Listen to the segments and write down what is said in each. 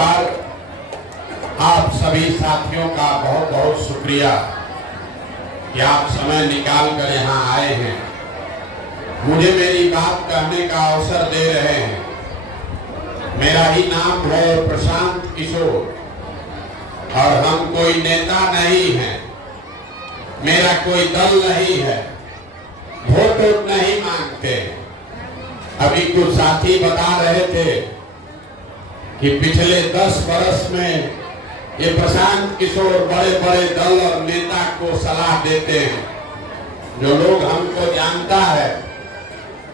नमस्कार। आप सभी साथियों का बहुत बहुत शुक्रिया कि आप समय निकाल कर यहाँ आए हैं, मुझे मेरी बात कहने का अवसर दे रहे हैं। मेरा ही नाम है प्रशांत किशोर और हम कोई नेता नहीं हैं, मेरा कोई दल नहीं है, वोट नहीं मांगते। अभी कुछ साथी बता रहे थे कि पिछले 10 वर्ष में ये प्रशांत किशोर बड़े बड़े दल और नेता को सलाह देते हैं। जो लोग हमको जानता है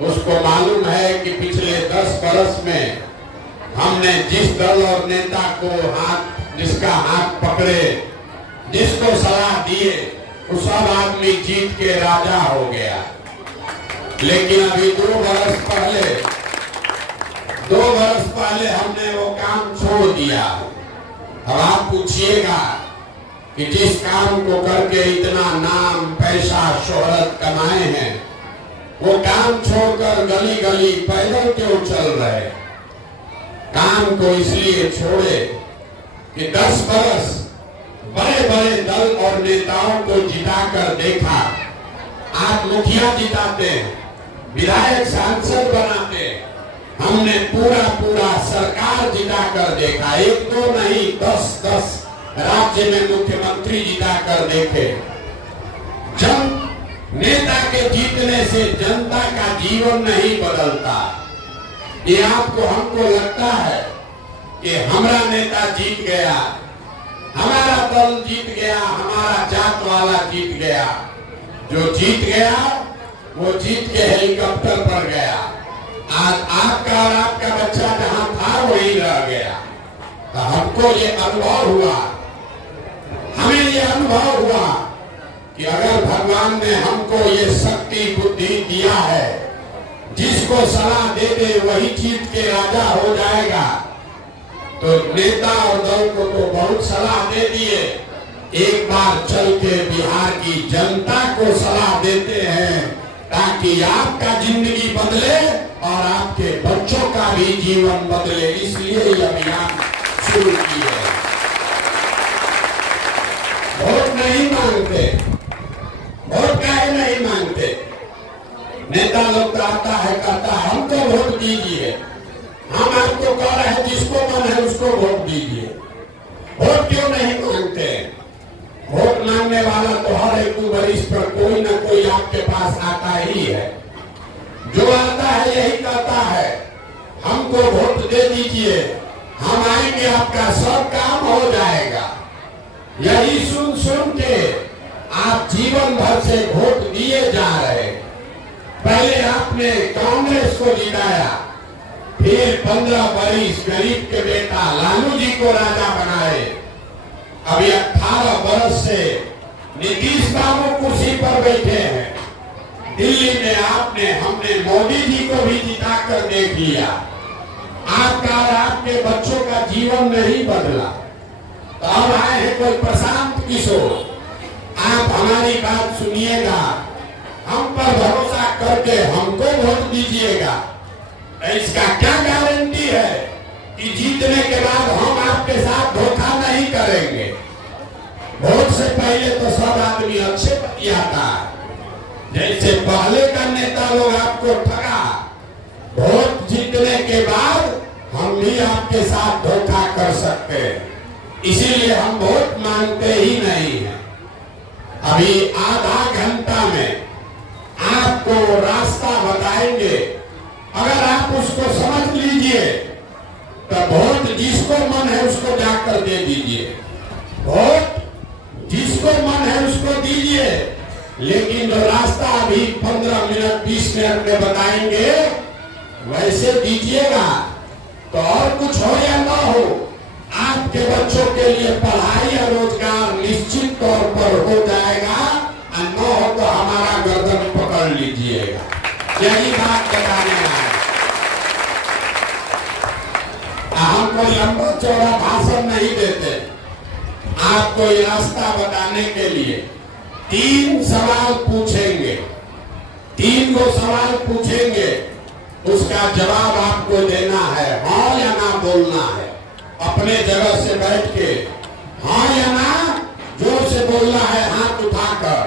उसको मालूम है कि पिछले 10 वर्ष में हमने जिस दल और नेता को जिसका हाथ पकड़े, जिसको सलाह दिए, वो सब आदमी जीत के राजा हो गया। लेकिन अभी 2 वर्ष पहले हमने वो काम छोड़ दिया। अब आप पूछिएगा कि जिस काम को करके इतना नाम, पैसा, शोहरत कमाए हैं, वो काम छोड़कर गली गली पैदल क्यों चल रहे? काम को इसलिए छोड़े कि 10 वर्ष बड़े बड़े दल और नेताओं को जिताकर देखा। आप मुखिया जिताते हैं, विधायक सांसद बनाते हैं, हमने पूरा सरकार जिताकर देखा। 1-2 नहीं, 10-10 राज्य में मुख्यमंत्री जिताकर देखे। नेता के जीतने से जनता का जीवन नहीं बदलता। ये आपको हमको लगता है कि हमारा नेता जीत गया, हमारा दल जीत गया, हमारा जात वाला जीत गया। जो जीत गया वो जीत के हेलीकॉप्टर पर गया। आज आपका और आपका बच्चा जहां था वहीं रह गया। तो हमको ये अनुभव हुआ, हमें ये अनुभव हुआ कि अगर भगवान ने हमको ये शक्ति बुद्धि दिया है, जिसको सलाह दे दे वही जीत के राजा हो जाएगा। तो नेता और दल को तो बहुत सलाह दे दिए, एक बार चल के बिहार की जनता को सलाह देते हैं ताकि आपका जिंदगी बदले और आपके बच्चों का भी जीवन बदले। इसलिए ये अभियान शुरू किया है। वोट नहीं मांगते, वोट काहे नहीं मांगते? नेता लोग आता है, कहता है हमको वोट दीजिए। हम आपको कह रहे हैं जिसको मन है उसको वोट दीजिए। वोट क्यों नहीं मांगते? वोट मांगने वाला तो हर एक वरिष्ठ पर कोई ना कोई आपके पास आता ही है। जो आता है यही कहता है हमको वोट दे दीजिए, हम आएंगे, आपका सब काम हो जाएगा। यही सुन के आप जीवन भर से वोट दिए जा रहे। पहले आपने कांग्रेस को जिताया, फिर 15 वर्ष गरीब के बेटा लालू जी को राजा बनाए। अभी 18 वर्ष से नीतीश बाबू कुर्सी पर बैठे हैं। दिल्ली में हमने मोदी जी को भी जिताकर देख लिया। आपका और आपके बच्चों का जीवन नहीं बदला। तो अब आए हैं कोई प्रशांत किशोर। आप हमारी बात सुनिएगा, हम पर भरोसा करके हमको वोट दीजिएगा। इसका क्या गारंटी है कि जीतने के बाद हम आपके साथ धोखा नहीं करेंगे? वोट से पहले तो सब आदमी अच्छे बतियाता है। जैसे पहले का नेता लोग आपको ठगा, वोट जीतने के बाद हम भी आपके साथ धोखा कर सकते हैं। इसीलिए हम वोट मांगते ही नहीं हैं। अभी आधा घंटा में आपको रास्ता बताएंगे, अगर आप उसको समझ लीजिए तो वोट जिसको मन है उसको जाकर दे दीजिए। वोट जिसको मन है उसको दीजिए, लेकिन जो रास्ता अभी 15 मिनट 20 मिनट में बताएंगे वैसे दीजिएगा। तो और कुछ हो या ना हो, आपके बच्चों के लिए पढ़ाई और रोजगार निश्चित तौर पर हो जाएगा। और न हो तो हमारा गर्दन पकड़ लीजिएगा। यही बात बताने आए। हम कोई लंबा चौड़ा भाषण नहीं देते, आपको ये रास्ता बताने के लिए 3 सवाल पूछेंगे। 3 गो सवाल पूछेंगे, उसका जवाब आपको देना है, हाँ या ना बोलना है। अपने जगह से बैठ के हाँ या ना जोर से बोलना है, हाथ उठाकर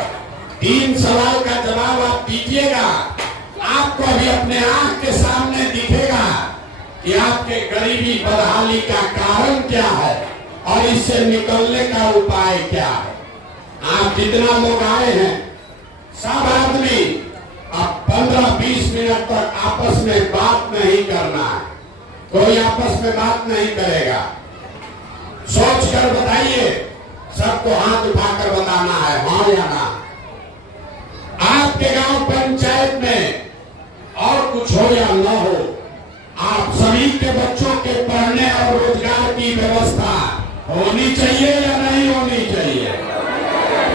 3 सवाल का जवाब आप दीजिएगा। आपको अभी अपने आंख के सामने दिखेगा कि आपके गरीबी बदहाली का कारण क्या है और इससे निकलने का उपाय क्या है। आप जितना लोग आए हैं सब आदमी अब 15-20 मिनट तक आपस में बात नहीं करना है। कोई आपस में बात नहीं करेगा। सोच कर बताइए, सबको हाथ उठाकर बताना है हाँ या ना। आपके गांव पंचायत में और कुछ हो या न हो, आप सभी के बच्चों के पढ़ने और रोजगार की व्यवस्था होनी चाहिए या नहीं होनी चाहिए?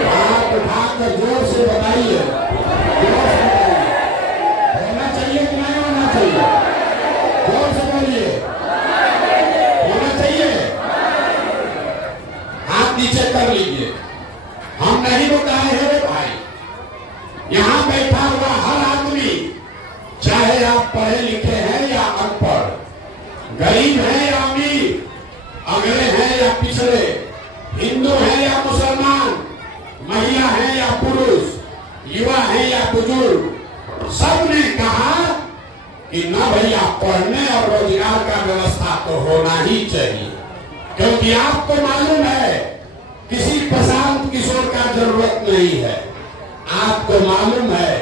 हाथ उठाकर जोर से बताइए, जोर से बताइए। होना चाहिए कि नहीं होना चाहिए? जोर से बोलिए, होना चाहिए। हाथ नीचे कर लीजिए। हम नहीं बताए हैं रे भाई, यहाँ बैठा हुआ हर आदमी, चाहे आप पढ़े लिखे हैं या अनपढ़, गरीब हैं या अमीर, अगले हैं या पिछड़े, हिंदू हैं या मुसलमान, महिला हैं या पुरुष, युवा हैं या बुजुर्ग, सबने कहा कि ना भैया पढ़ने और रोजगार का व्यवस्था तो होना ही चाहिए। क्योंकि आपको मालूम है किसी प्रशांत किशोर का जरूरत नहीं है। आपको मालूम है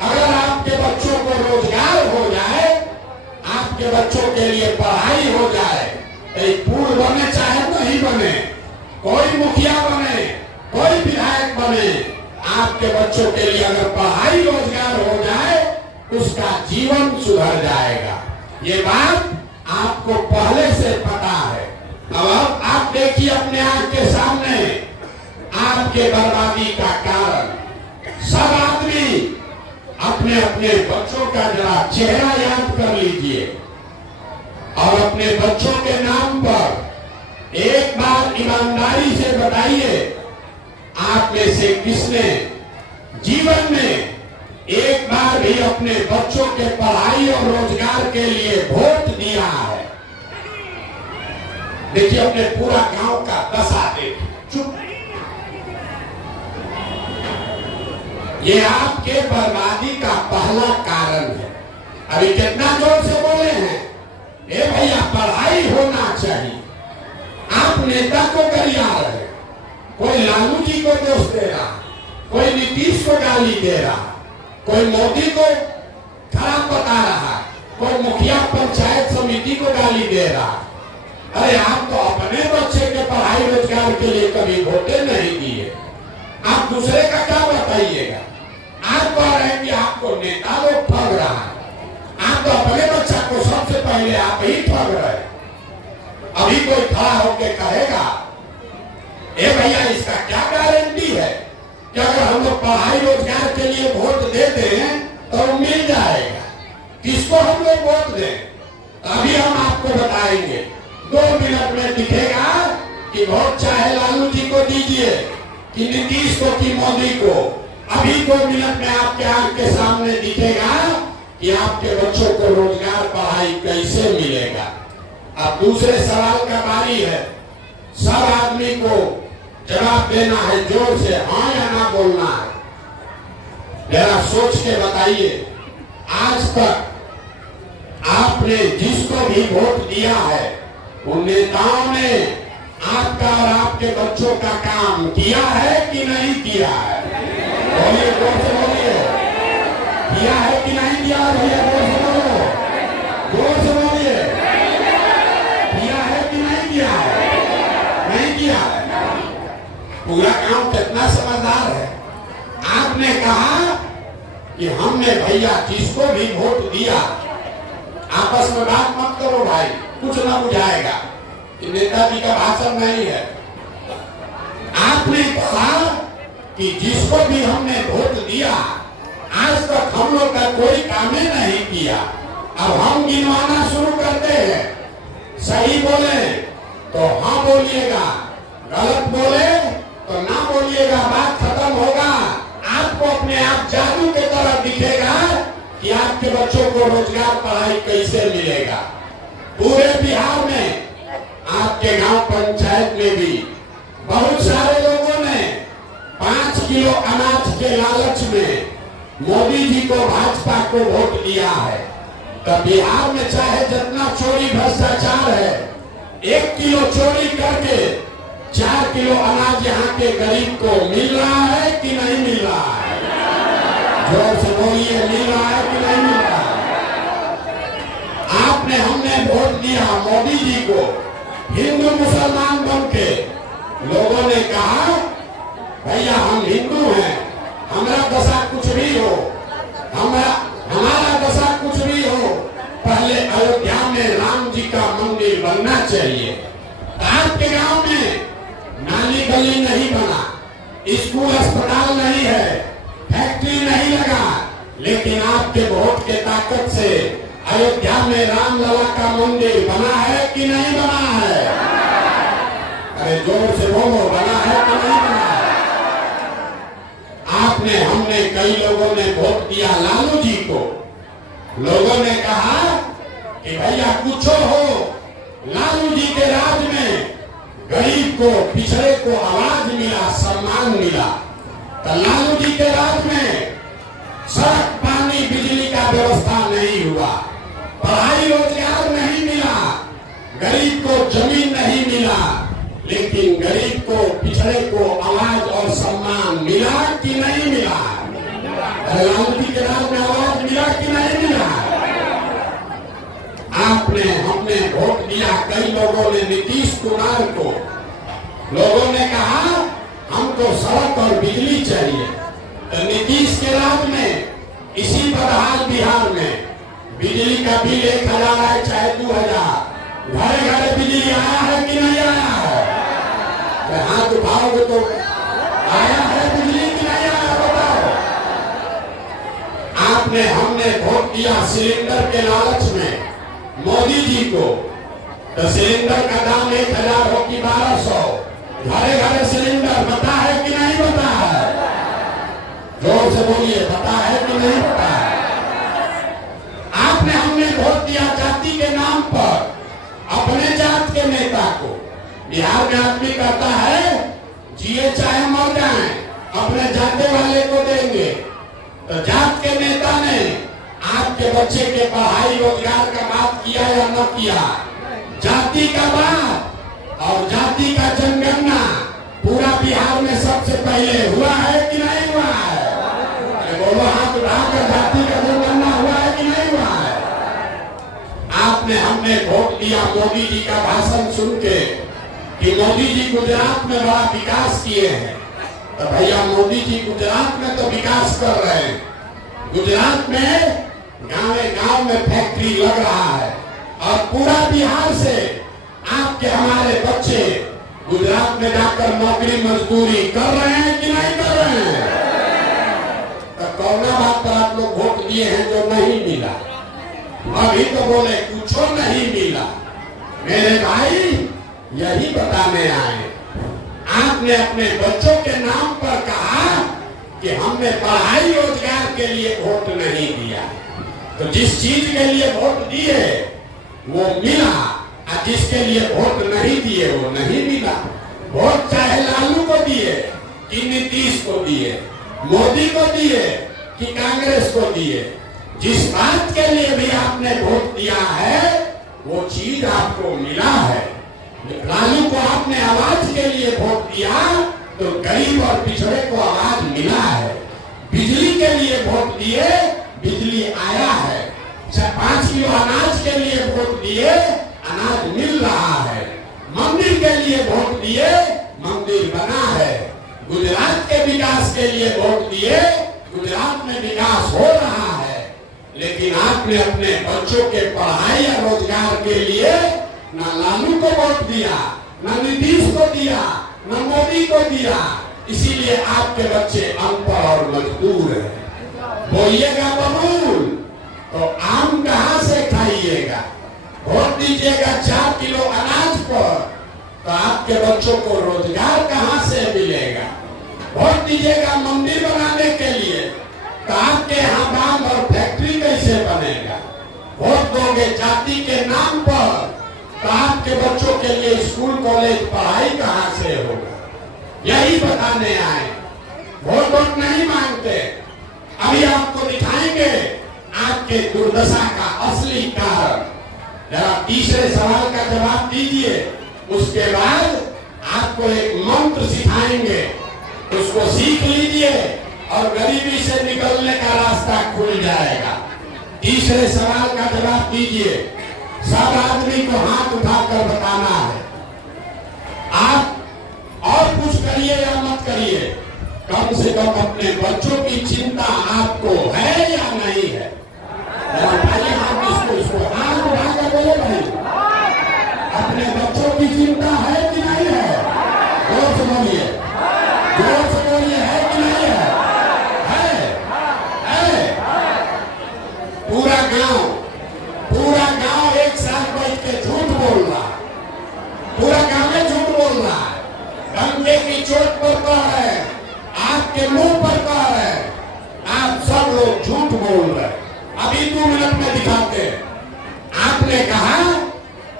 अगर आपके बच्चों को रोजगार हो जाए, आपके बच्चों के लिए पढ़ाई हो जाए, एक पुल बने चाहे नहीं बने, कोई मुखिया बने, कोई विधायक बने, आपके बच्चों के लिए अगर पढ़ाई रोजगार हो जाए, उसका जीवन सुधर जाएगा। ये बात आपको पहले से पता है। अब आप देखिए अपने आंख के सामने आपके बर्बादी का कारण। सब आदमी अपने अपने बच्चों का जरा चेहरा याद कर लीजिए और अपने बच्चों के नाम पर एक बार ईमानदारी से बताइए, आप में से किसने जीवन में एक बार भी अपने बच्चों के पढ़ाई और रोजगार के लिए वोट दिया है? देखिए अपने पूरा गांव का दशा देखिए, चुप। ये आपके बर्बादी का पहला कारण है। अभी कितना जोर से बोले हैं, ए भैया पढ़ाई होना चाहिए। आप नेता को गरिया रहे, कोई लालू जी को दोष दे रहा, कोई नीतीश को गाली दे रहा, कोई मोदी को खराब बता रहा, कोई मुखिया पंचायत समिति को गाली दे रहा। अरे आप तो अपने बच्चे के पढ़ाई रोजगार के लिए कभी वोटे नहीं दिए, आप दूसरे का क्या बताइएगा? आप कह रहे हैं कि आपको नेता लोग ठग रहा है, आप तो अपने बच्चा को सबसे पहले आप ही ठग रहे। अभी कोई खड़ा होकर कहेगा, ए भैया इसका क्या गारंटी है कि अगर हम लोग पढ़ाई रोजगार के लिए वोट देते हैं तो मिल जाएगा? किसको हम लोग वोट दें? अभी हम आपको बताएंगे, 2 मिनट में दिखेगा कि वोट चाहे लालू जी को दीजिए कि नीतीश को कि मोदी को। अभी 2 मिनट में आपके आंख के सामने दिखेगा कि आपके बच्चों को रोजगार पढ़ाई कैसे मिलेगा। अब दूसरे सवाल का बारी है। सब आदमी को जवाब देना है, जोर से हाँ या ना बोलना है। जरा सोच के बताइए, आज तक आपने जिसको भी वोट दिया है उन नेताओं ने आपका और आपके बच्चों का काम किया है कि नहीं किया है? बोलिए, जोर से बोलिए, किया है कि नहीं किया? भैया जोर से बोलो, जोर से बोलिए, किया है कि नहीं किया है? नहीं किया है। पूरा काम कितना समझदार है। आपने कहा कि हमने भैया जिसको भी वोट दिया, आपस में बात मत करो भाई, कुछ ना बुझाएगा। नेताजी का भाषण नहीं है। आपने कहा कि जिसको भी हमने वोट दिया, आज तक हम लोग का कोई काम ही नहीं किया। अब हम गिनवाना शुरू करते हैं। सही बोले तो हाँ बोलिएगा, गलत बोले तो ना बोलिएगा, बात खत्म होगा। आपको अपने आप जादू के तरह दिखेगा कि आपके बच्चों को रोजगार पढ़ाई कैसे मिलेगा। पूरे बिहार में आपके गांव पंचायत में भी बहुत सारे लोगों ने 5 किलो अनाज के लालच में मोदी जी को, भाजपा को वोट दिया है। तो बिहार में चाहे जितना चोरी भ्रष्टाचार है, 1 किलो चोरी करके 4 किलो अनाज यहाँ के गरीब को मिल रहा है कि नहीं मिल रहा है? जोर से बोलिए, मिल रहा है कि नहीं मिल रहा है? आपने, हमने वोट दिया मोदी जी को, हिंदू मुसलमान बन के लोगों ने कहा भैया हम हिंदू हैं, हमारा दशा कुछ भी हो, हमारा दशा कुछ भी हो, पहले अयोध्या में राम जी का मंदिर बनना चाहिए। आपके गांव में नाली गली नहीं बना, स्कूल अस्पताल नहीं है, फैक्ट्री नहीं लगा, लेकिन आपके वोट के ताकत से अयोध्या में राम लला का मंदिर बना है कि नहीं बना है? अरे जोर से बोलो, बना है कि नहीं बना है? आपने, हमने, कई लोगों ने वोट दिया लालू जी को। लोगों ने कहा कि भैया कुछ हो, लालू जी के राज में गरीब को, पिछड़े को आवाज मिला, सम्मान मिला। तो लालू जी के राज में सड़क, पानी, बिजली का व्यवस्था नहीं हुआ, पढ़ाई रोजगार नहीं मिला, गरीब को जमीन नहीं मिला, लेकिन गरीब को, पिछड़े को आवाज और सम्मान मिला कि नहीं मिला? लालू जी के राज में आवाज मिला कि नहीं मिला? आपने, हमने वोट दिया, कई लोगों ने नीतीश कुमार को। लोगों ने कहा हमको सड़क और बिजली चाहिए। तो नीतीश के राज में इसी बदहाल बिहार में बिजली का बिल 1000 है चाहे 2000, घरे घरे बिजली आया है कि नहीं आया है? हाथ उठाओगे तो आया है बिजली की नहीं आया? बताओ। आपने, हमने वोट दिया सिलेंडर के लालच में मोदी जी को। तो सिलेंडर का दाम 1000 हो कि 1200, घरे घरे सिलेंडर पता है कि नहीं पता है? जोर से बोलिए, पता है कि नहीं पता है? आपने, हमने वोट दिया जाति के नाम पर अपने जात के नेता को। बिहार में आदमी कहता है जिए चाहे मर जाए, अपने जाते वाले को देंगे। तो जात के नेता ने आपके बच्चे के पढ़ाई रोजगार का बात किया या न किया? जाति का बात और जाति का जनगणना पूरा बिहार में सबसे पहले हुआ है कि नहीं हुआ है? बोलो हाथ उठाकर, जाति का जनगणना हुआ है कि नहीं हुआ है? आपने, हमने वोट दिया मोदी जी का भाषण सुन के कि मोदी जी गुजरात में बड़ा विकास किए हैं। तो भैया मोदी जी गुजरात में तो विकास कर रहे हैं, गुजरात में गांव में फैक्ट्री लग रहा है, और पूरा बिहार से आपके, हमारे बच्चे गुजरात में जाकर नौकरी मजदूरी कर रहे हैं कि नहीं कर रहे हैं? तो कौन बात पर आप लोग वोट दिए हैं जो नहीं मिला? अभी तो बोले कुछ नहीं मिला। मेरे भाई यही बताने आए, आपने अपने बच्चों के नाम पर कहा कि हमने पढ़ाई रोजगार के लिए वोट नहीं दिया। तो जिस चीज के लिए वोट दिए वो मिला, और जिसके लिए वोट नहीं दिए वो नहीं मिला। वोट चाहे लालू को दिए कि नीतीश को दिए, मोदी को दिए कि कांग्रेस को दिए, जिस बात के लिए भी आपने वोट दिया है वो चीज आपको मिला है। लालू को आपने आवाज के लिए वोट दिया तो गरीब और पिछड़े को आवाज मिला है। बिजली के लिए वोट दिए, बिजली आया है। 5 किलो अनाज के लिए वोट दिए, अनाज मिल रहा है। मंदिर के लिए वोट दिए, मंदिर बना है। गुजरात के विकास के लिए वोट दिए, गुजरात में विकास हो रहा है। लेकिन आपने अपने बच्चों के पढ़ाई या रोजगार के लिए न लालू को वोट दिया, न नीतीश को दिया, न मोदी को दिया। इसीलिए आपके बच्चे अनपढ़ और मजदूर हैं। बोइएगा बबूल तो आम कहाँ से खाइएगा? वोट दीजिएगा 4 किलो अनाज पर तो आपके बच्चों को रोजगार कहाँ से मिलेगा? वोट दीजिएगा मंदिर बनाने के लिए तो आपके यहाँ बांध और फैक्ट्री कैसे बनेगा? वोट दोगे जाति के नाम पर तो आप आपके बच्चों के लिए स्कूल कॉलेज पढ़ाई कहां से होगा, यही बताने आए। वोट वोट नहीं मांगते। अभी आपको दिखाएंगे आपके दुर्दशा का असली कारण। जरा तीसरे सवाल का जवाब दीजिए, उसके बाद आपको एक मंत्र सिखाएंगे, उसको सीख लीजिए और गरीबी से निकलने का रास्ता खुल जाएगा। तीसरे सवाल का जवाब दीजिए। सब आदमी को हाथ उठाकर बताना है। आप और कुछ करिए या मत करिए, कम से कम अपने बच्चों की चिंता आपको है या नहीं है? इसको हाथ उठाकर बोले भाई, अपने बच्चों की चिंता है कि नहीं है? जोर से बोलिए, जोर से बोलिए, है कि नहीं है? है। पूरा गांव एक साथ बैठ के झूठ बोल रहा है। पूरा गांव में झूठ बोल रहा है। डंके की चोट पर कह रहे हैं, आपके मुंह पर कह रहे हैं, आप सब लोग झूठ बोल रहे हैं। अभी 2 मिनट में दिखाते हैं। आपने कहा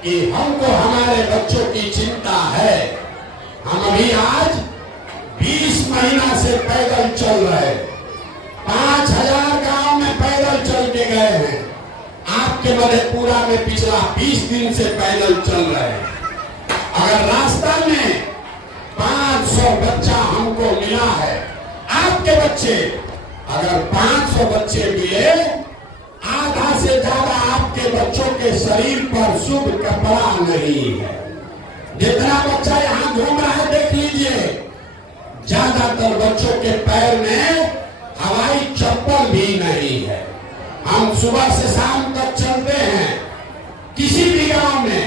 कि हमको हमारे बच्चों की चिंता है। हम अभी आज 20 महीना से पैदल चल रहे, 5000 गांव में पैदल चल के गए हैं। आपके मधेपुरा में पिछला 20 दिन से पैदल चल रहे हैं। अगर रास्ता में 500 बच्चा हमको मिला है, आपके बच्चे, अगर 500 बच्चे मिले, आधा से ज्यादा आपके बच्चों के शरीर पर शुभ कपड़ा नहीं है। जितना बच्चा यहाँ घूम रहा है देख लीजिए, ज्यादातर बच्चों के पैर में हवाई चप्पल भी नहीं है। हम सुबह से शाम तक चलते हैं, किसी भी गांव में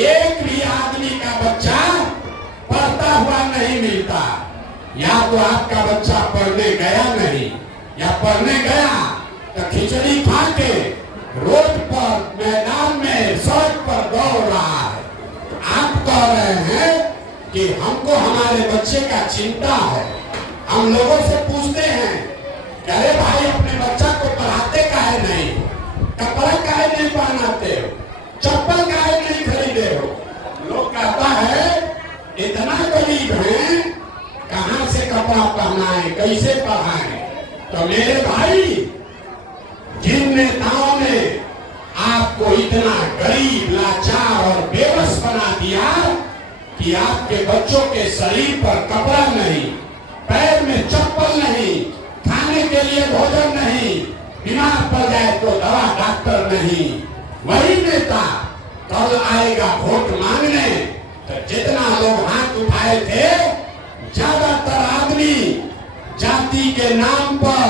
एक भी आदमी का बच्चा पढ़ता हुआ नहीं मिलता। या तो आपका बच्चा पढ़ने गया नहीं, या पढ़ने गया तो खिचड़ी खा के रोड पर, मैदान में, सड़क पर दौड़ रहा है। आप कह रहे हैं कि हमको हमारे बच्चे का चिंता है। हम लोगों से पूछते हैं, अरे भाई अपने बच्चा को पढ़ाते काहे नहीं, कपड़ा काहे नहीं पहनाते हो, चप्पल काहे नहीं खरीदे हो? लोग कहता है इतना गरीब है, कहां से कपड़ा पहनाए, कैसे पढ़ाए? तो मेरे भाई, जिन नेताओं ने आपको इतना गरीब, लाचार और बेबस बना दिया कि आपके बच्चों के शरीर पर कपड़ा नहीं, पैर में चप्पल नहीं, खाने के लिए भोजन नहीं, बीमार पड़ जाए तो दवा डॉक्टर नहीं, वही नेता कल आएगा वोट मांगने तो जितना लोग हाथ उठाए थे, ज्यादातर आदमी जाति के नाम पर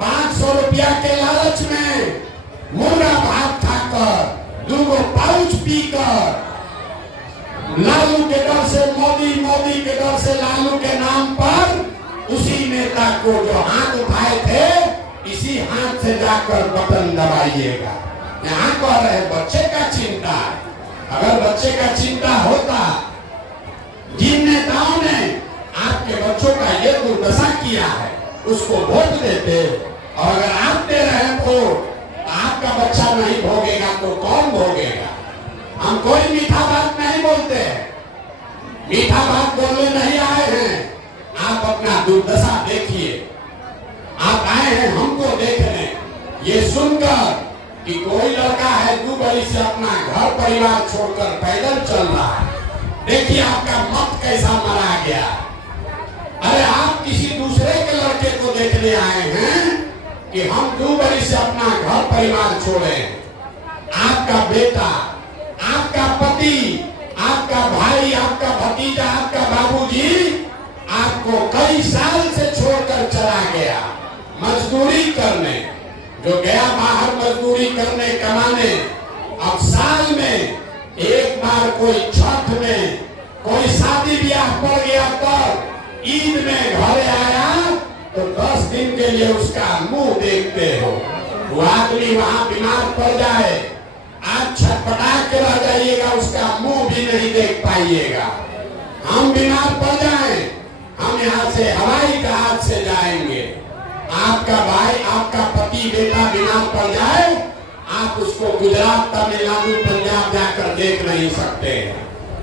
500 रुपया के लालच में मुर्गा भात खाकर, 2 पाउच पीकर, लालू के डर से मोदी, मोदी के डर से लालू के नाम पर उसी नेता को जो हाथ उठाए थे, इसी हाथ से जाकर बटन दबाइएगा। यहाँ कह रहे बच्चे का चिंता। अगर बच्चे का चिंता होता, जिन नेताओं ने आपके बच्चों का ये दुर्दशा किया है, उसको वोट देते। और अगर आप दे रहे हैं वोट, आपका बच्चा नहीं भोगेगा तो कौन भोगेगा? हम कोई मीठा बात नहीं बोलते, मीठा बात बोलने नहीं आए हैं। आप अपना दुर्दशा देखिए। आप आए हैं हमको देखने, ये सुनकर कि कोई लड़का है 2 बरस से अपना घर परिवार छोड़कर पैदल चल रहा है। देखिए आपका मत कैसा मरा गया। अरे आप किसी दूसरे के लड़के को देखने आए हैं कि हम 2 बरस से अपना घर परिवार छोड़े। आपका बेटा, आपका पति, आपका भाई, आपका भतीजा, आपका बाबूजी आपको कई साल से छोड़कर चला गया मजदूरी करने। जो गया बाहर मजदूरी करने, कमाने, अब साल में एक बार कोई छठ में, कोई शादी ब्याह पड़ गया, तब ईद में घरे आया तो 10 दिन के लिए उसका मुंह देखते हो। वो आदमी वहां बीमार पड़ जाए, आप छटपटा के रह जाइएगा, उसका मुंह भी नहीं देख पाइएगा। हम बीमार पड़ जाए, हम यहाँ से हवाई जहाज से जाएंगे। आपका भाई, आपका पति, बेटा बीमार पड़ जाए, आप उसको गुजरात, तमिलनाडु, पंजाब जाकर देख नहीं सकते।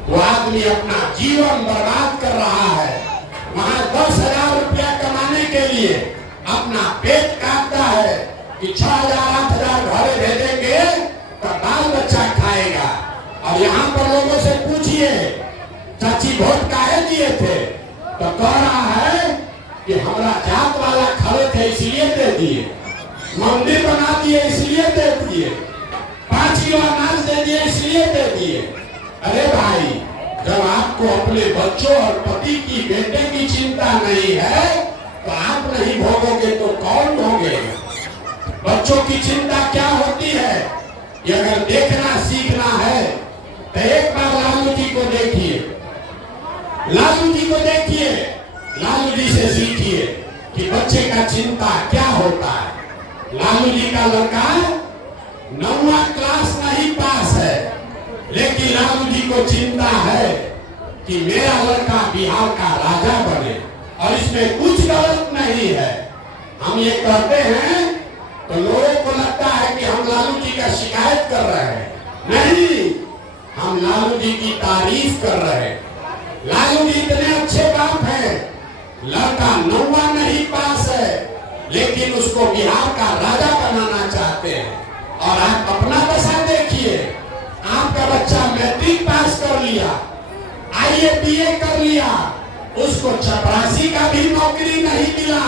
वो आदमी अपना जीवन बर्बाद कर रहा है, वहां 10,000 रुपया कमाने के लिए अपना पेट काटता है कि 6,000 8,000 घरे भेजेंगे तो बाल बच्चा खाएगा। और यहाँ पर लोगों से पूछिए चाची वोट काहे दिए थे, तो कह रहा है कि हमारा जात वाला खड़े थे इसलिए दे दिए, मंदिर बना दिए इसलिए दे दिए, 5 किलो अनाज दे दिए इसलिए दे दिए। अरे भाई, जब आपको अपने बच्चों और पति की, बेटे की चिंता नहीं है तो आप नहीं भोगोगे तो कौन भोगेगा? बच्चों की चिंता क्या होती है, ये अगर देखना सीखना है तो एक बार लालू जी को देखिए, लालू जी को देखिए, लालू जी से सीखिए कि बच्चे का चिंता क्या होता है। लालू जी का लड़का 9वां क्लास नहीं पास है, लेकिन लालू जी को चिंता है कि मेरा लड़का बिहार का राजा बने, और इसमें कुछ गलत नहीं है। हम ये कहते हैं तो लोगों को लगता है कि हम लालू जी का शिकायत कर रहे हैं, नहीं, हम लालू जी की तारीफ कर रहे हैं। लालू जी इतने अच्छे बाप हैं, लड़का 9वां नहीं पास है लेकिन उसको बिहार का राजा बनाना चाहते हैं। और आप अपना दशा देखिए, आपका बच्चा मैट्रिक पास कर लिया, आईए बीए कर लिया, उसको चपरासी का भी नौकरी नहीं मिला,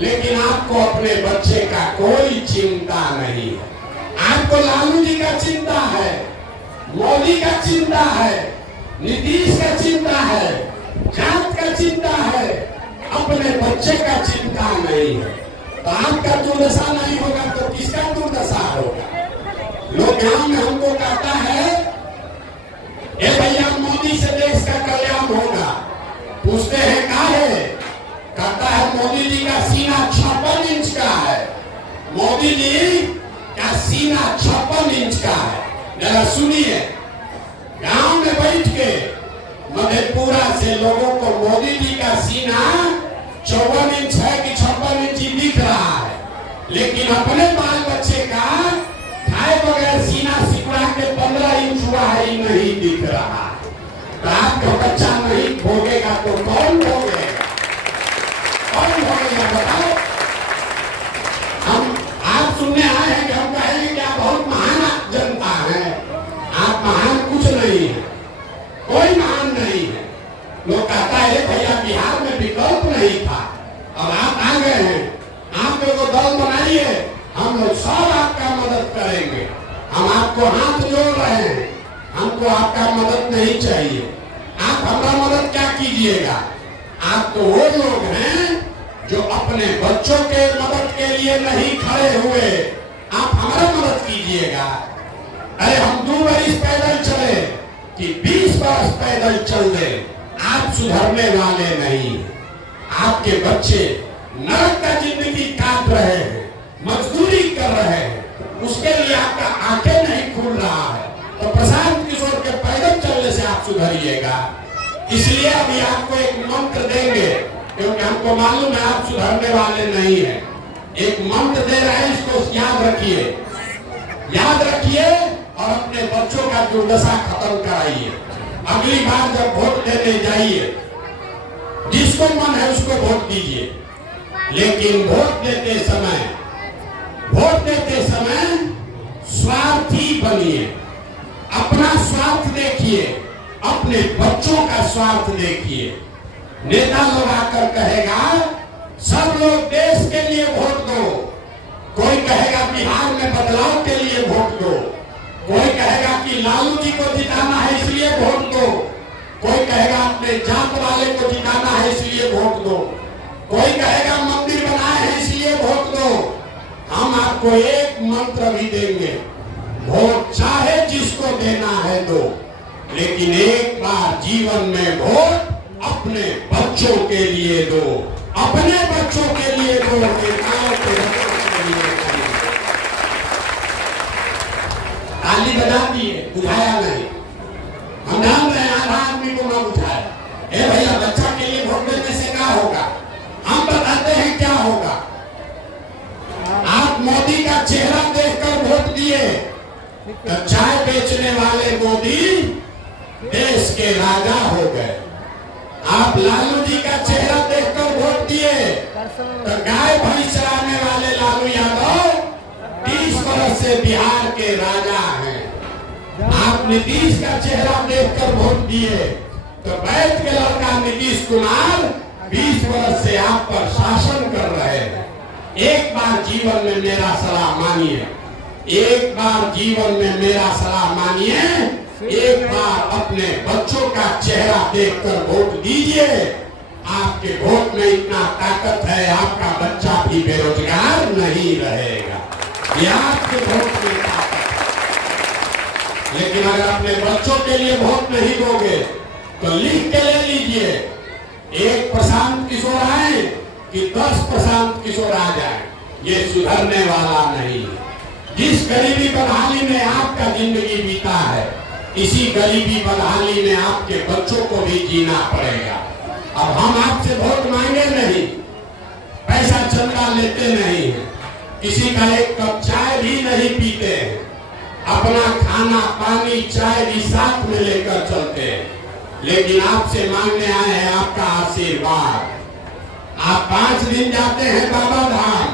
लेकिन आपको अपने बच्चे का कोई चिंता नहीं है। आपको लालू जी का चिंता है, मोदी का चिंता है, नीतीश का चिंता है, जात का चिंता है, अपने बच्चे का चिंता नहीं है। तो आपका दुर्दशा नहीं होगा तो किसका दुर्दशा होगा? लोग गांव में हमको कहता है ए भैया मोदी से देश का कल्याण होगा, पूछते हैं क्या है, कहता है मोदी जी का सीना 56 इंच का है, मोदी जी का सीना 56 इंच का है। जरा सुनिए, गांव में बैठ के मधेपुरा से लोगों को मोदी जी का सीना 54 इंच है कि 56 इंच दिख रहा है, लेकिन अपने बाल बच्चे का खाए बगैर सीना सिकुड़ा के 15 इंच हुआ है ही नहीं दिख रहा। तो आपका बच्चा नहीं भोगेगा तो कौन भोगेगा? कौन भोगेगा बताओ? हम आप सुनने आए हैं कि हम कहेंगे कि आप बहुत महान जनता है, आप महान कुछ नहीं है, कोई महान नहीं है। लोग कहता है भैया बिहार में विकल्प नहीं था, अब आप आ गए हैं, आप लोग दल बनाइए, हम लोग सब आपका मदद करेंगे, हम आपको हाथ जोड़ रहे हैं, हमको आपका मदद नहीं चाहिए। आप हमारा मदद क्या कीजिएगा? आप तो वो लोग हैं जो अपने बच्चों के मदद के लिए नहीं खड़े हुए, आप हमारा मदद कीजिएगा। अरे हम 2 बरस पैदल चले कि 20 बरस पैदल चल दे, आप सुधरने वाले नहीं। आपके बच्चे नरक का जिंदगी काट रहे हैं, मजदूरी कर रहे हैं, उसके लिए आपका आंखें नहीं खुल रहा है, तो प्रशांत किशोर के पैदल चलने से आप सुधरिएगा। इसलिए अभी आपको एक मंत्र देंगे, क्योंकि हमको मालूम है आप सुधरने वाले नहीं है। एक मंत्र दे रहे हैं, इसको याद रखिए, याद रखिए और अपने बच्चों का दुर्दशा खत्म कराइए। अगली बार जब वोट देने जाइए, जिसको मन है उसको वोट दीजिए, लेकिन वोट देते समय स्वार्थी बनिए, अपना स्वार्थ देखिए, अपने बच्चों का स्वार्थ देखिए। नेता लोग आकर कहेगा सब लोग देश के लिए वोट दो, कोई कहेगा बिहार में बदलाव के लिए वोट दो, कोई कहेगा कि लालू जी को जिताना है इसलिए वोट दो, कोई कहेगा अपने जात वाले को जिताना है इसलिए वोट दो, कोई कहेगा मंदिर बनाए हैं इसलिए वोट दो। हम आपको एक मंत्र भी देंगे, वोट चाहे जिसको देना है दो, लेकिन एक बार जीवन में वोट अपने बच्चों के लिए दो, अपने बच्चों के लिए दो, नेताओं के बच्चों के लिए। ताली बजा दिए, बुझाया नहीं। हम जान रहे हैं आधा आदमी को ना बुझाया। ए भैया बच्चा के लिए वोट देने से क्या होगा? हम बताते हैं क्या होगा। आप मोदी का चेहरा देखकर वोट दिए, तो चाय बेचने वाले मोदी देश के राजा हो गए। आप लालू जी का चेहरा देखकर वोट दिए तो गाय भैंस चराने वाले लालू यादव 30 वर्ष से बिहार के राजा हैं। आप नीतीश का चेहरा देखकर वोट दिए तो बैठ के लड़का नीतीश कुमार 20 वर्ष से आप पर शासन कर रहे हैं। एक बार जीवन में मेरा सलाह मानिए, एक बार जीवन में मेरा सलाह मानिए, एक बार अपने बच्चों का चेहरा देखकर वोट दीजिए। आपके वोट में इतना ताकत है, आपका बच्चा भी बेरोजगार नहीं रहेगा। ये आपके वोट में ताकत है। लेकिन अगर अपने बच्चों के लिए वोट नहीं दोगे तो लिख के ले लीजिए, एक प्रशांत किशोर आए कि 10 प्रशांत किशोर आ जाए, ये सुधरने वाला नहीं। जिस गरीबी बदहाली में आपका जिंदगी बीता है, इसी गरीबी बदहाली में आपके बच्चों को भी जीना पड़ेगा। अब हम आपसे वोट मांगे नहीं, पैसा चंदा लेते नहीं है, किसी का एक कप चाय भी नहीं पीते हैं, अपना खाना पानी चाय भी साथ में लेकर चलते हैं। लेकिन आपसे मांगने आए हैं आपका आशीर्वाद। आप 5 दिन जाते हैं बाबा धाम,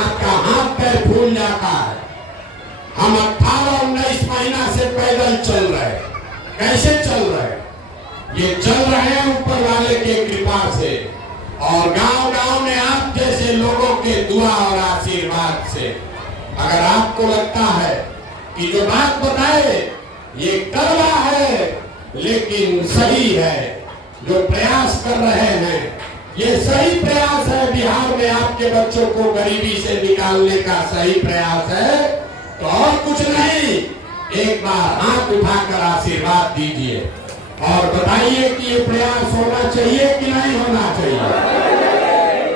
आपका हाथ पैर फूल जाता है। हम 18-19 महीना से पैदल चल रहे, कैसे चल रहे? ये चल रहे हैं ऊपर वाले के कृपा से और गांव-गांव में आप जैसे लोगों के दुआ और आशीर्वाद से। अगर आपको लगता है कि जो बात बताए ये कड़वा है लेकिन सही है, जो प्रयास कर रहे हैं ये सही प्रयास है, बिहार में आपके बच्चों को गरीबी से निकालने का सही प्रयास है, तो और कुछ नहीं, एक बार हाथ उठाकर आशीर्वाद दीजिए और बताइए कि ये प्रयास होना चाहिए कि नहीं होना चाहिए।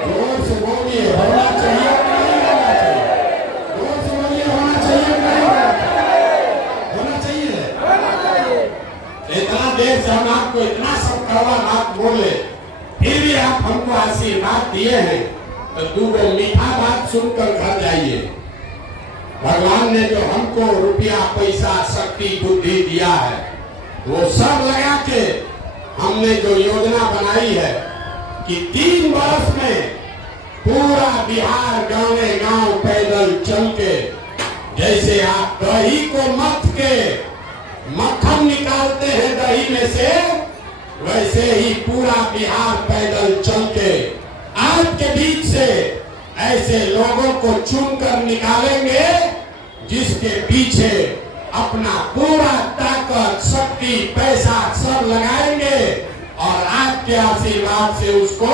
जोर से बोलिए, होना चाहिए कि नहीं होना चाहिए? जोर से बोलिए, होना चाहिए कि नहीं होना चाहिए? होना चाहिए। इतना देर से हम आपको इतना सब कड़वा बात बोले, फिर भी आप हमको आशीर्वाद दिए हैं, तो 2 मीठा बात सुनकर घर जाइए। भगवान ने जो हमको रुपया पैसा शक्ति बुद्धि दिया है, वो सब लगा के हमने जो योजना बनाई है कि 3 वर्ष में पूरा बिहार गाँव पैदल चल के, जैसे आप दही को मथ के मक्खन निकालते हैं दही में से, वैसे ही पूरा बिहार पैदल चल के आपके बीच से ऐसे लोगों को चुनकर निकालेंगे जिसके पीछे अपना पूरा ताकत शक्ति पैसा सब लगाएंगे और आपके आशीर्वाद से उसको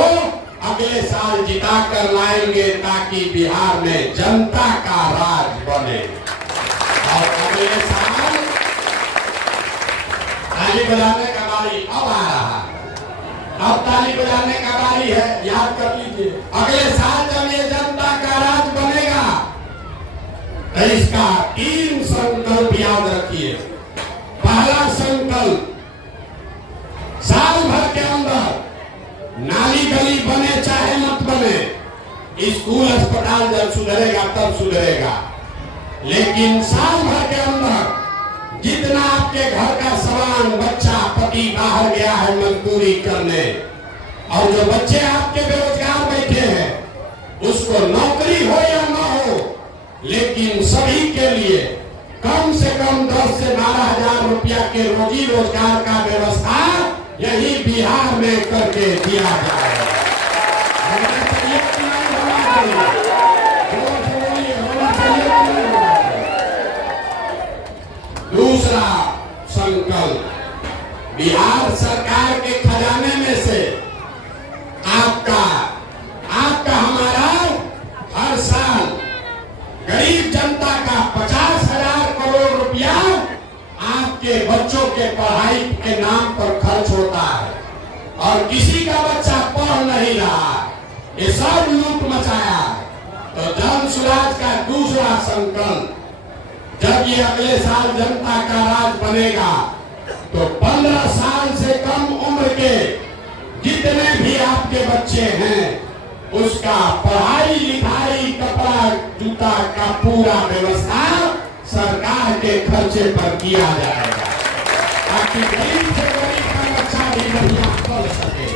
अगले साल जिता कर लाएंगे, ताकि बिहार में जनता का राज बने। और अगले साल ताली बजाने का बारी अब आ रहा है, अब ताली बजाने का बारी है, याद कर लीजिए। अगले साल जब ये जनता का राज बनेगा तो इसका 3 संकल्प याद रखिए। पहला संकल्प, साल भर के अंदर नाली गली बने चाहे मत बने, स्कूल अस्पताल जब सुधरेगा तब सुधरेगा, लेकिन साल भर के अंदर जितना आपके घर का सामान, बच्चा पति बाहर गया है मजदूरी करने, और जो बच्चे आपके बेरोजगार बैठे हैं, उसको नौकरी हो या न हो, लेकिन सभी के लिए कम से कम 10 से 12 हजार रुपया के रोजी रोजगार का व्यवस्था यही बिहार में करके दिया जाए। होना चाहिए कि नहीं होना चाहिए? होना चाहिए कि नहीं होना चाहिए? दूसरा संकल्प, बिहार सरकार के खजाने में से आपका हमारा हर साल गरीब जनता का 50,000 करोड़ रुपया आपके बच्चों के पढ़ाई के नाम पर खर्च होता है, और किसी का बच्चा पढ़ नहीं रहा, ये सब लूट मचाया है। तो जन सुराज का दूसरा संकल्प, जब ये अगले साल जनता का राज बनेगा तो 15 साल से कम उम्र के जितने भी आपके बच्चे हैं, उसका पढ़ाई लिखाई कपड़ा जूता का पूरा व्यवस्था सरकार के खर्चे पर किया जाएगा, ताकि गरीब से गरीब का बच्चा भी बढ़िया पढ़ सके।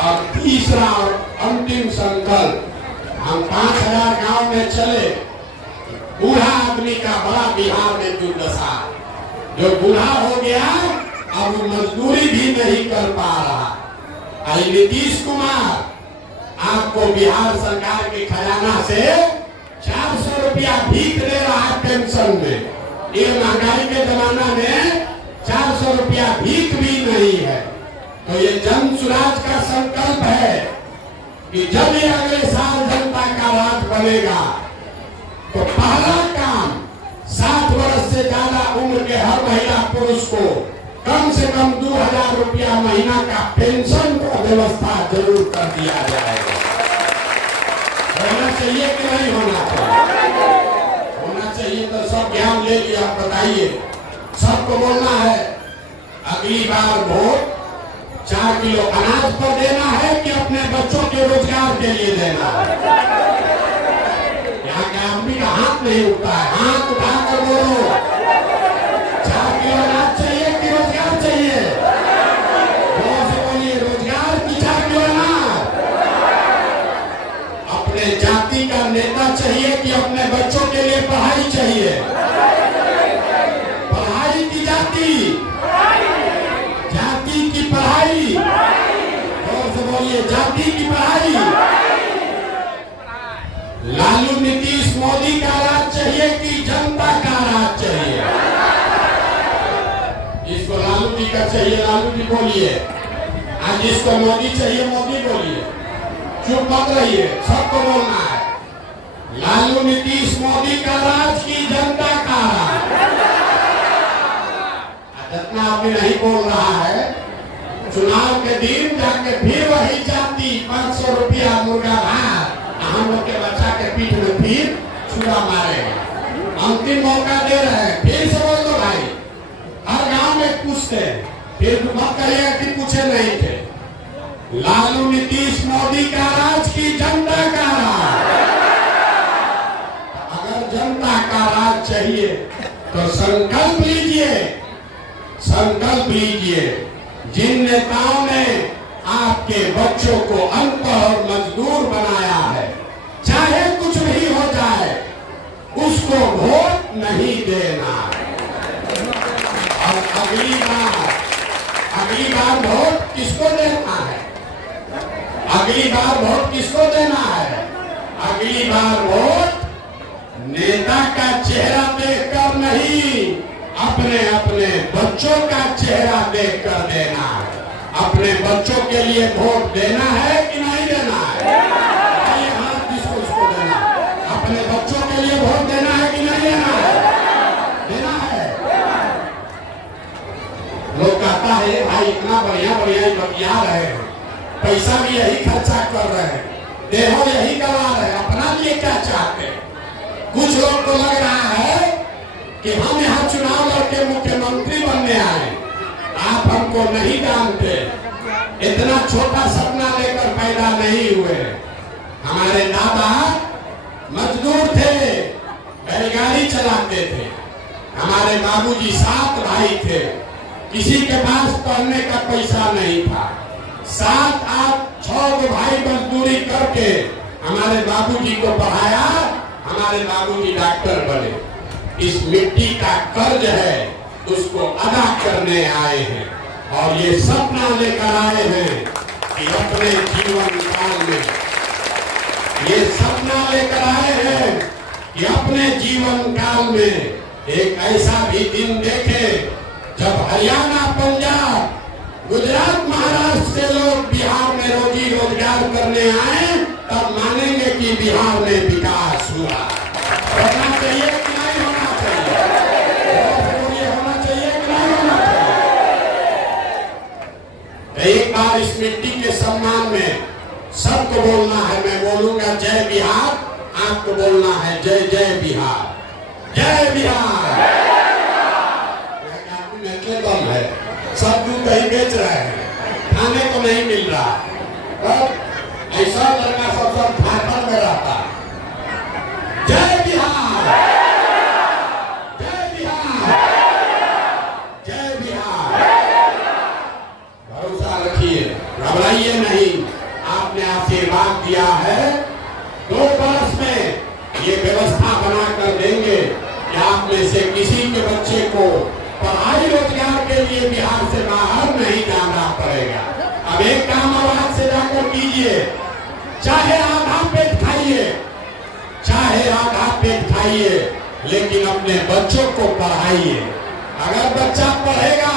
और तीसरा और अंतिम संकल्प, हम 5000 गांव में चले, बूढ़ा आदमी का बड़ा बिहार में दुर्दशा, जो बूढ़ा हो गया अब वो मजदूरी भी नहीं कर पा रहा। आई नीतीश कुमार आपको बिहार सरकार के खजाना से 400 रुपया भीख दे रहा है पेंशन में। ये महंगाई के जमाना में 400 रुपया भीख भी नहीं है। तो ये जन सुराज का संकल्प है कि जब ये अगले साल जनता का राज बनेगा तो पहला काम 60 वर्ष से ज्यादा उम्र के हर महिला पुरुष को कम से कम 2000 रुपया महीना का पेंशन का व्यवस्था जरूर कर दिया जाएगा। होना चाहिए कि नहीं होना चाहिए? होना चाहिए। तो सब ज्ञान ले लिया, बताइए सबको बोलना है अगली बार वोट 4 किलो अनाज पर देना है कि अपने बच्चों के रोजगार के लिए देना है? यहाँ के आदमी का हाथ नहीं उठता है, हाथ उठाकर बोलो 4 किलो अनाज चाहिए कि रोजगार चाहिए? जोर से बोलिए, रोजगार की 4 किलो अनाज? अपने जाति का नेता चाहिए कि अपने बच्चों के लिए पढ़ाई चाहिए? पढ़ाई की जाति, जाति की पढ़ाई, जोर से बोलिए जाति की पढ़ाई। लालू नीतीश मोदी का राज चाहिए कि जनता का राज चाहिए? जिसको लालू जी का चाहिए लालू जी बोलिए, आज जिसको मोदी चाहिए मोदी बोलिए। चुप मत रहिए, सबको बोलना है लालू नीतीश मोदी का राज की जनता का राज। जितना अभी नहीं बोल रहा है, चुनाव के दिन जाके फिर वही जाति 500 रुपया मुर्गा भात हम लोग के बच्चा के पीठ में फिर छुरा मारेगा। अंतिम मौका दे रहे हैं, फिर से बोल दो भाई। हर गांव में पूछते हैं, फिर मत कहिएगा कि पूछे नहीं थे। लालू नीतीश मोदी का राज की जनता का राज। अगर जनता का राज चाहिए तो संकल्प लीजिए, संकल्प लीजिए। जिन नेताओं ने आपके बच्चों को अनपढ़ और मजदूर बनाया है, चाहे कुछ भी हो जाए उसको वोट नहीं देना। और अगली बार वोट किसको देना है? अगली बार वोट किसको देना है? अगली बार वोट नेता का चेहरा देखकर नहीं, अपने अपने बच्चों का चेहरा देखकर देना है। अपने बच्चों के लिए वोट देना है कि नहीं देना है? हाथ जिसको उसको देना, अपने बच्चों के लिए वोट देना है कि नहीं देना है? देना है। लोग कहता है भाई इतना बढ़िया बढ़िया बतिया रहे हैं, पैसा भी यही खर्चा कर रहे हैं, देहो यही करवा रहे हैं, अपना लिए क्या चाहते हैं? कुछ लोग को लग रहा है कि हम यहाँ चुनाव लड़के मुख्यमंत्री बनने आए, आप हमको नहीं जानते। इतना छोटा सपना लेकर पैदा नहीं हुए। हमारे दादा मजदूर थे, बैलगाड़ी चलाते थे। हमारे बाबूजी 7 भाई थे, किसी के पास पढ़ने का पैसा नहीं था। 7, 8, 6 भाई मजदूरी करके हमारे बाबूजी को पढ़ाया, हमारे बाबूजी डॉक्टर बने। इस मिट्टी का कर्ज है, उसको अदा करने आए हैं। और ये सपना लेकर आए हैं कि अपने जीवन काल में, ये सपना लेकर आए हैं कि अपने जीवन काल में एक ऐसा भी दिन देखे जब हरियाणा, पंजाब, गुजरात, महाराष्ट्र से लोग बिहार में रोजी रोजगार करने आए, तब मानेंगे कि बिहार में विकास हुआ। होना चाहिए कि नहीं होना चाहिए? होना चाहिए कि नहीं होना चाहिए? एक बार इस मिट्टी के सम्मान में सबको बोलना है। मैं बोलूंगा जय बिहार, आपको बोलना है जय जय बिहार, जय बिहार। दम है, सब दूध कहीं बेच रहे हैं, खाने को नहीं मिल रहा। ऐसा लड़का सब झारखंड में रहता। जय बिहार। में से किसी के बच्चे को पढ़ाई रोजगार के लिए बिहार से बाहर नहीं जाना पड़ेगा। अब एक काम आवाज से जाकर कीजिए, चाहे आधा पेट खाइए, चाहे आधा पेट खाइए, लेकिन अपने बच्चों को पढ़ाइए। अगर बच्चा पढ़ेगा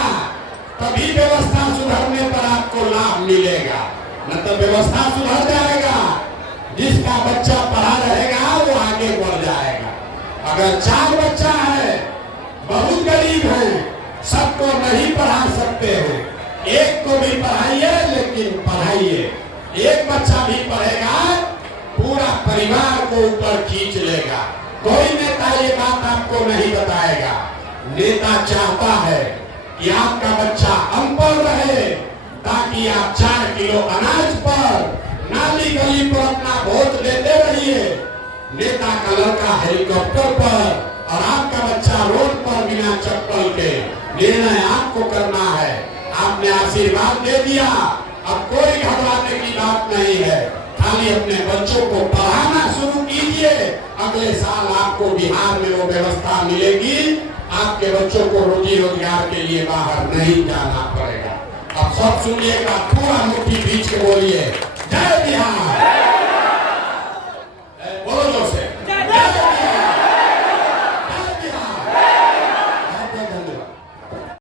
तभी व्यवस्था सुधरने पर आपको लाभ मिलेगा, न तो व्यवस्था सुधर जाएगा। जिसका बच्चा पढ़ा रहेगा वो आगे बढ़ जाएगा। अगर 4 बच्चा है, बहुत गरीब है, सबको नहीं पढ़ा सकते हैं, एक को भी पढ़ाइए, लेकिन पढ़ाइए। एक बच्चा भी पढ़ेगा पूरा परिवार को ऊपर खींच लेगा। कोई नेता ये बात आपको नहीं बताएगा। नेता चाहता है कि आपका बच्चा अनपढ़ रहे, ताकि आप 4 किलो अनाज पर नाली गली पर अपना वोट देते रहिए। नेता का लड़का हेलीकॉप्टर पर और आपका बच्चा रोड पर बिना चप्पल के। निर्णय आपको करना है। आपने आशीर्वाद दे दिया, अब कोई घबराने की बात नहीं है। खाली अपने बच्चों को पढ़ाना शुरू कीजिए। अगले साल आपको बिहार में वो व्यवस्था मिलेगी, आपके बच्चों को रोजी रोजगार के लिए बाहर नहीं जाना पड़ेगा। अब सब सुनिएगा, पूरा मुट्ठी बीच के बोलिए।